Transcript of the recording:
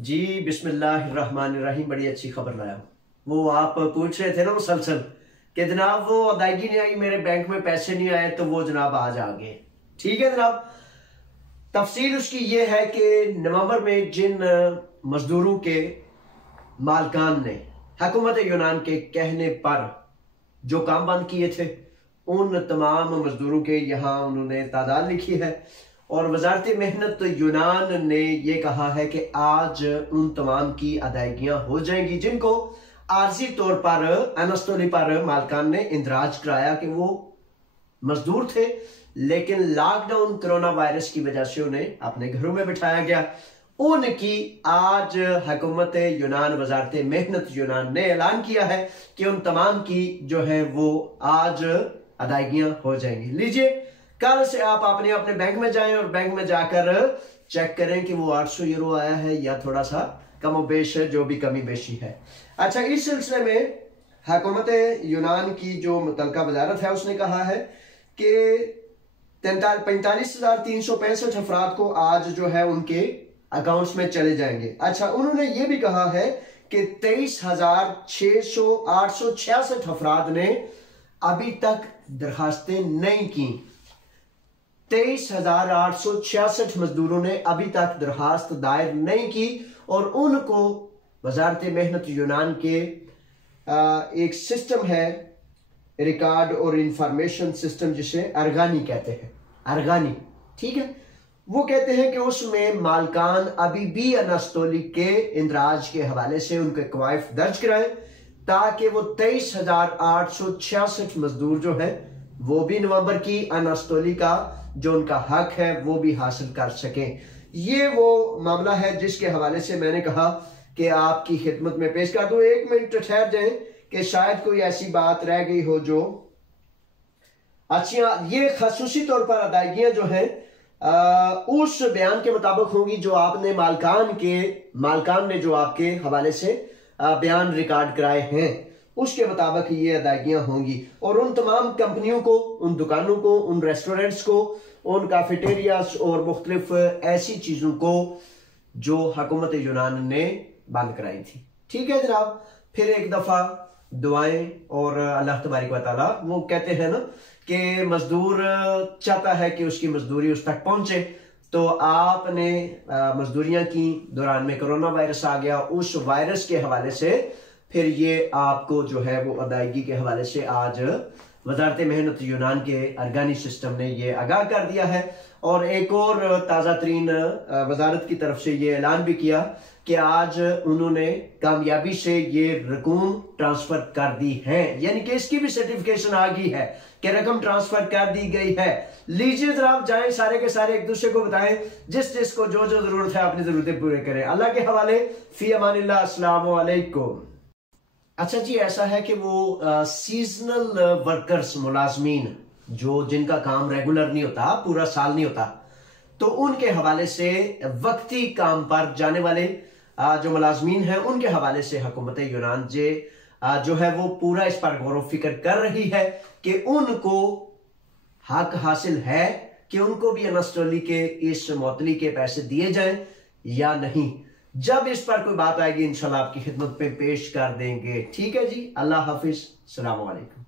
जी बिस्मिल्लाहिर्रहमानिर्रहीम। बड़ी अच्छी खबर लाया हूँ। वो आप पूछ रहे थे ना मुसलसल कि जनाब वो अदायगी नहीं आई, मेरे बैंक में पैसे नहीं आए, तो वो जनाब आज आ गए। ठीक है जनाब, तफसील उसकी ये है कि नवंबर में जिन मजदूरों के मालकान ने हुकूमत यूनान के कहने पर जो काम बंद किए थे, उन तमाम मजदूरों के यहाँ उन्होंने तादाद लिखी है और वजारत मेहनत यूनान ने यह कहा है कि आज उन तमाम की अदायगियां हो जाएंगी जिनको आर्जी तौर पर अनस्तोली पर मालकान ने इंदराज कराया कि वो मजदूर थे, लेकिन लॉकडाउन कोरोना वायरस की वजह से उन्हें अपने घरों में बिठाया गया। उनकी आज हुकूमत यूनान, वजारत मेहनत यूनान ने ऐलान किया है कि उन तमाम की जो है वो आज अदायगियां हो जाएंगी। लीजिए, कल से आप अपने अपने बैंक में जाएं और बैंक में जाकर चेक करें कि वो 800 यूरो आया है या थोड़ा सा कम बेश है, जो भी कमी बेशी है। अच्छा, इस सिलसिले में हुकूमत यूनान की जो मुतलका वजारत है उसने कहा है कि 45,365 अफराद को आज जो है उनके अकाउंट्स में चले जाएंगे। अच्छा, उन्होंने ये भी कहा है कि 23,866 अफराद ने अभी तक दरखास्तें नहीं की। 23,866 मजदूरों ने अभी तक दरखास्त दायर नहीं की और उनको वजारत मेहनत यूनान के एक सिस्टम है, रिकॉर्ड और इंफॉर्मेशन सिस्टम, जिसे अरगानी कहते हैं, अरगानी, ठीक है, वो कहते हैं कि उसमें मालकान अभी भी अनस्तोली के इंदराज के हवाले से उनके कवायफ दर्ज कराएं ताकि वो 23,866 मजदूर जो है वो भी नवंबर की अनस्तोली का जो उनका हक है वो भी हासिल कर सकें। ये वो मामला है जिसके हवाले से मैंने कहा कि आपकी खिदमत में पेश कर दूं। 1 मिनट ठहर जाएं कि शायद कोई ऐसी बात रह गई हो जो अच्छी। ये खसूसी तौर पर अदायगियां जो है उस बयान के मुताबिक होंगी जो आपने मालकान ने जो आपके हवाले से बयान रिकॉर्ड कराए हैं, उसके मुताबिक ये अदायगियां होंगी। और उन तमाम कंपनियों को, उन दुकानों को, उन रेस्टोरेंट्स को, उन कैफेटेरियाज और मुख्तलिफ ऐसी चीजों को जो हुकूमत यूनान ने बंद कराई थी। ठीक है जनाब, फिर एक दफा दुआएं और अल्लाह तबारक व तआला, वो कहते हैं ना कि मजदूर चाहता है कि उसकी मजदूरी उस तक पहुंचे, तो आपने मजदूरियां की, दौरान में कोरोना वायरस आ गया, उस वायरस के हवाले से फिर ये आपको जो है वो अदायगी के हवाले से आज वजारत मेहनत यूनान के अरगानी सिस्टम ने ये आगाह कर दिया है। और एक और ताज़ा तरीन वजारत की तरफ से ये ऐलान भी किया कि आज उन्होंने कामयाबी से ये रकूम ट्रांसफर कर दी है, यानी कि इसकी भी सर्टिफिकेशन आ गई है कि रकम ट्रांसफर कर दी गई है। लीजिए जनाब, जाएं सारे के सारे एक दूसरे को बताएं, जिस जिसको जो जो जरूरत है अपनी जरूरतें पूरे करें। अल्लाह के हवाले, फी अमानिल्लाह, अस्सलाम वालेकुम। अच्छा जी, ऐसा है कि वो सीजनल वर्कर्स, मुलाजमीन जो जिनका काम रेगुलर नहीं होता, पूरा साल नहीं होता, तो उनके हवाले से वक्ती काम पर जाने वाले जो मुलाजमीन हैं उनके हवाले से हुकूमत यूनान जो है वो पूरा इस पर गौर फिक्र कर रही है कि उनको हक हासिल है कि उनको भी अनस्तोली के इस मौतली के पैसे दिए जाएं या नहीं। जब इस पर कोई बात आएगी इंशाल्लाह आपकी खिदमत पे पेश कर देंगे। ठीक है जी, अल्लाह हाफिज, अस्सलाम वालेकुम।